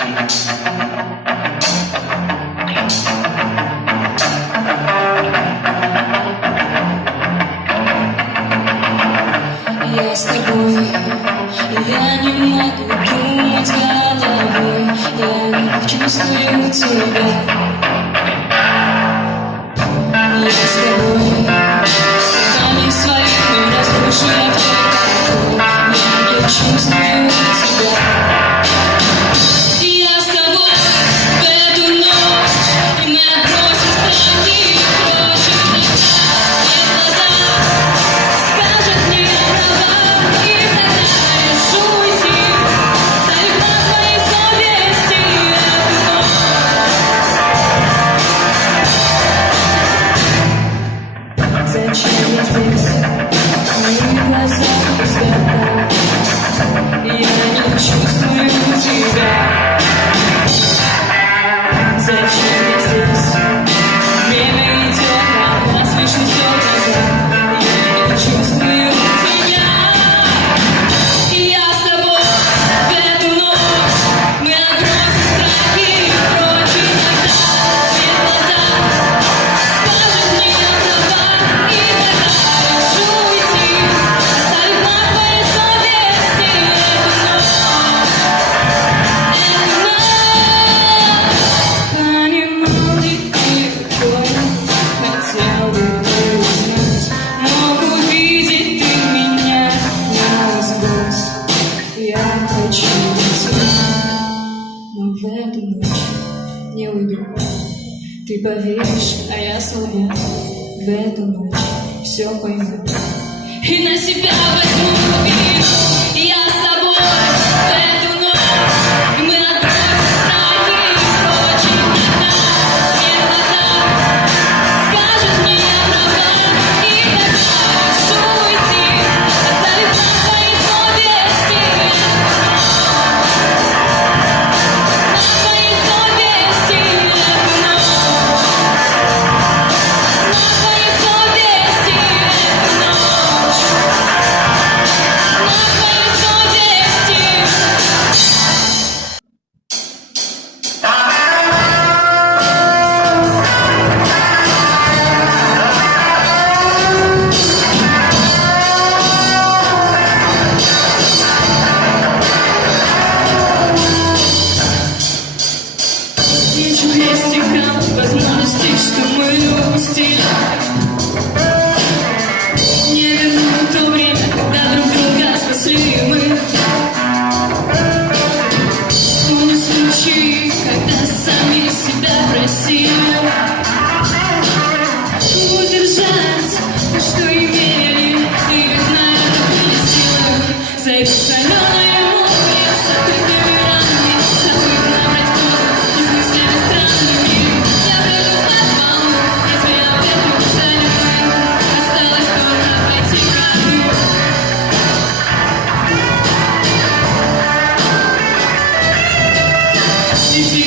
Я с тобой, я не могу думать головой, я не чувствую тебя. Я с тобой, словами своими разрушу я твой покой, я не чувствую тебя. Я с тобой в эту ночь, и мы отбросим страхи прочь, и тогда свет глаза скажет мне права, и тогда решу уйти, оставив на твоей совести эту ночь. Зачем я здесь? Мои глаза пустота, я не чувствую тебя. Зачем я здесь? Время идет, а нас лишь несет назад, я не чувствую тебя. Я с тобой в эту ночь, мы отбросим страхи прочь, и тогда свет глаза скажет мне права, и тогда решу уйти, оставив на твоей совести эту ночь. Понимал ли ты, какой хотел бы ты узнать? Мог увидеть ты меня насквозь. Я хочу тебя, но в эту ночь не уйду. Ты поверишь, а я славян. В эту ночь все пойму и на себя возьму вину. Я с тобой в эту ночь, и мы отбросим страхи прочь, и тогда свет глаза скажет мне права, и тогда решу уйти, оставив на твоей совести эту ночь. На твоей совести эту ночь. На твоей совести эту ночь. На твоей совести. Вижу весь экран возможностей, что мы упустили. Не вернуть то время, когда друг друга спасли мы. Вспомню случаи, когда сами себя просили удержать то, что имели, и на это были силы. Зайду в соленое море с открытыми ранами, забыть набрать воздух и с мыслями странными. Я приду от волны, разве опять устали мы? Осталось только пройти грани. Иди